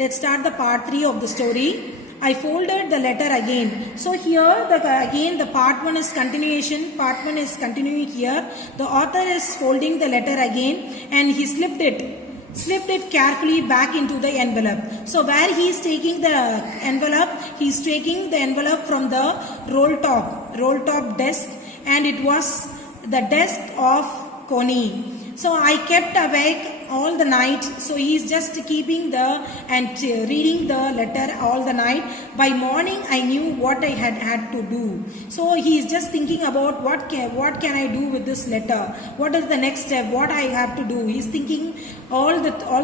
Let's start the part 3 of the story. I folded the letter again. So here again the part 1 is continuation. Part 1 is continuing here. The author is folding the letter again and he slipped it carefully back into the envelope. So where he is taking the envelope, he is taking the envelope from the roll top desk, and it was the desk of Connie. So I kept awake all the night. So he is just keeping reading the letter all the night. By morning I knew what I had to do. So he is just thinking about what can I do with this letter? What is the next step? What I have to do? He is thinking all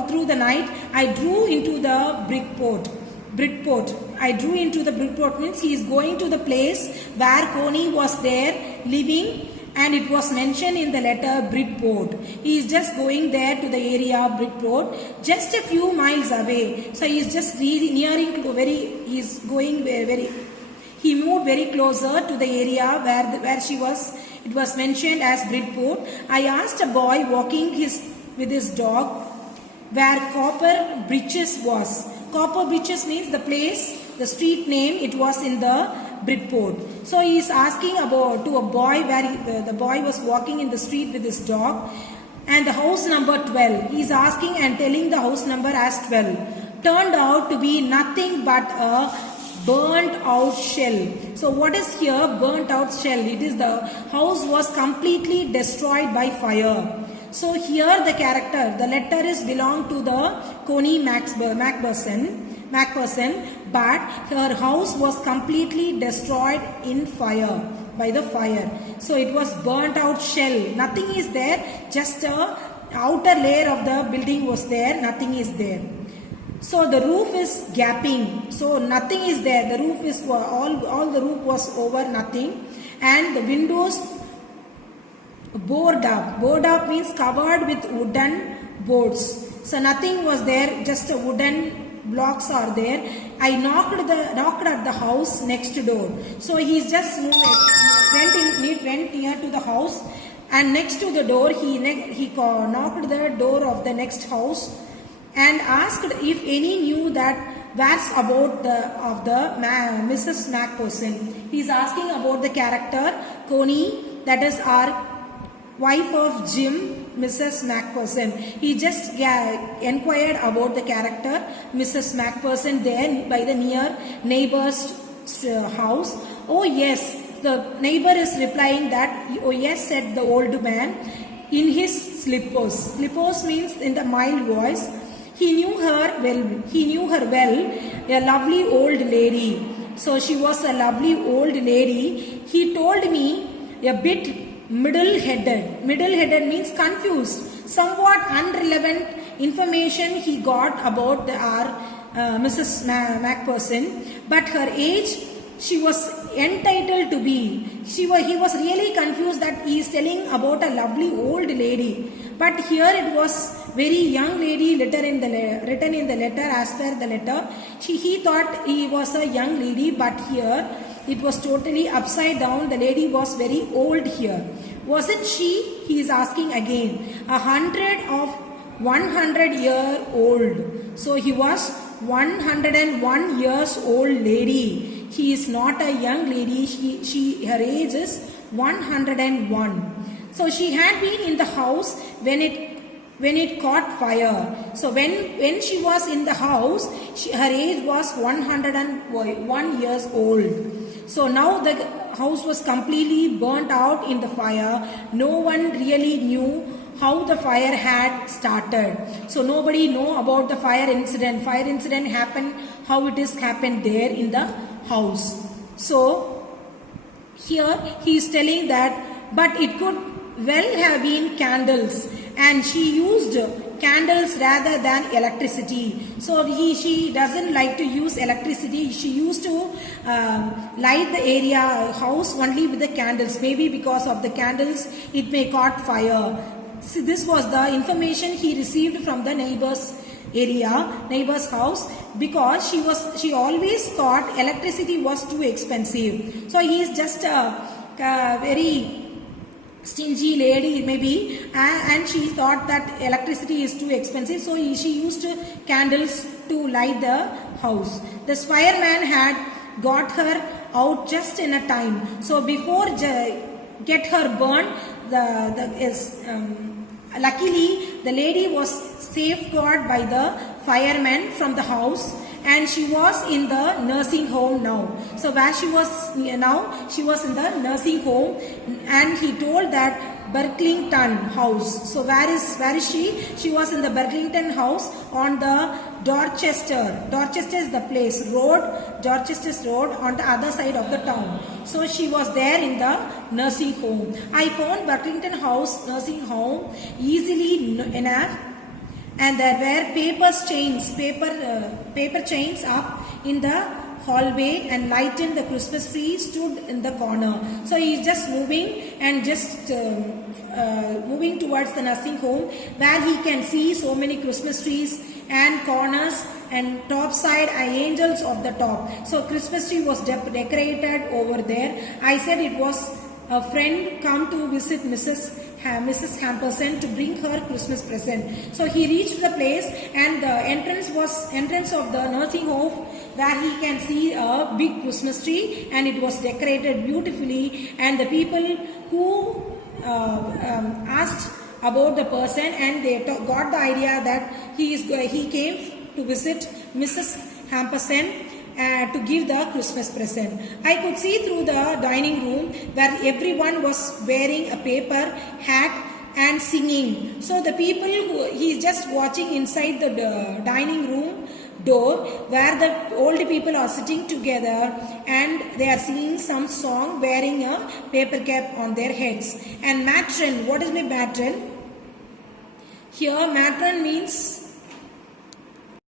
through the night. I drew into the Bridport. I drew into the Bridport means he is going to the place where Connie was there living, and it was mentioned in the letter Bridport. He is just going there to the area of Bridport, just a few miles away. So he is just he moved very closer to the area where she was. It was mentioned as Bridport. I asked a boy walking with his dog where Copper Britches was. Copper Britches means the place, the street name. It was in the Bridport. So he is asking to a boy where the boy was walking in the street with his dog, and the house number 12. He is asking and telling the house number as 12. Turned out to be nothing but a burnt out shell. So what is here burnt out shell? It is the house was completely destroyed by fire. So here the letter is belong to the Connie Macpherson, but her house was completely destroyed by the fire. So it was burnt out shell. Nothing is there, just a outer layer of the building was there, nothing is there. So the roof is gapping, so nothing is there. The roof is all the roof was over, nothing, and the windows boarded up means covered with wooden boards. So nothing was there, just a wooden blocks are there. I knocked at the house next door. So he just went near to the house, and next to the door he knocked the door of the next house and asked if any knew that where's about the Mrs. Macpherson. He is asking about the character Connie, that is our wife of Jim, Mrs. Macpherson. He just inquired about the character Mrs. Macpherson there by the near neighbor's house. Oh yes, the neighbor is replying that, oh yes, said the old man in his slippers. Slippers means in the mild voice. He knew her well, a lovely old lady. So she was a lovely old lady. He told me a bit middle-headed. Middle-headed means confused. Somewhat unrelevant information he got about our Mrs. Macpherson. But her age, she was entitled to be. He was really confused that he is telling about a lovely old lady. But here it was very young lady written in the letter as per the letter. He thought he was a young lady, but here it was totally upside down. The lady was very old here. Wasn't she? He is asking again. 100-year-old. So he was 101 years old lady. He is not a young lady. Her age is 101. So she had been in the house when it caught fire. So when she was in the house, her age was 101 years old. So now the house was completely burnt out in the fire. No one really knew how the fire had started. So nobody know about the fire incident. Fire incident happened, how it is happened there in the house. So here he is telling that, but it could well have been candles, and she used candles rather than electricity. So she doesn't like to use electricity. She used to light the house only with the candles. Maybe because of the candles it may caught fire. So this was the information he received from the neighbor's house, because she always thought electricity was too expensive. So he is just a very stingy lady maybe, and she thought that electricity is too expensive, so she used candles to light the house. The fireman had got her out just in a time. So before get her burned, luckily the lady was safeguarded by the fireman from the house, and she was in the nursing home now. So where she was now, she was in the nursing home, and he told that Burklington house. So where is she? She was in the Burklington house on the Dorchester. Dorchester is the place, Dorchester's road on the other side of the town. So she was there in the nursing home. I found Burklington house nursing home easily enough, and there were paper chains up in the hallway, and lightened the Christmas tree stood in the corner. So he is just moving and just moving towards the nursing home, where he can see so many Christmas trees and corners and top side angels of the top. So Christmas tree was decorated over there. I said it was a friend come to visit Mrs. Hamperson to bring her Christmas present. So he reached the place, and the entrance of the nursing home, where he can see a big Christmas tree, and it was decorated beautifully, and the people who asked about the person, and they got the idea that he came to visit Mrs. Hamperson to give the Christmas present. I could see through the dining room where everyone was wearing a paper hat and singing. So the people he's just watching inside the dining room door, where the old people are sitting together and they are singing some song, wearing a paper cap on their heads. And matron, what is my matron? Here matron means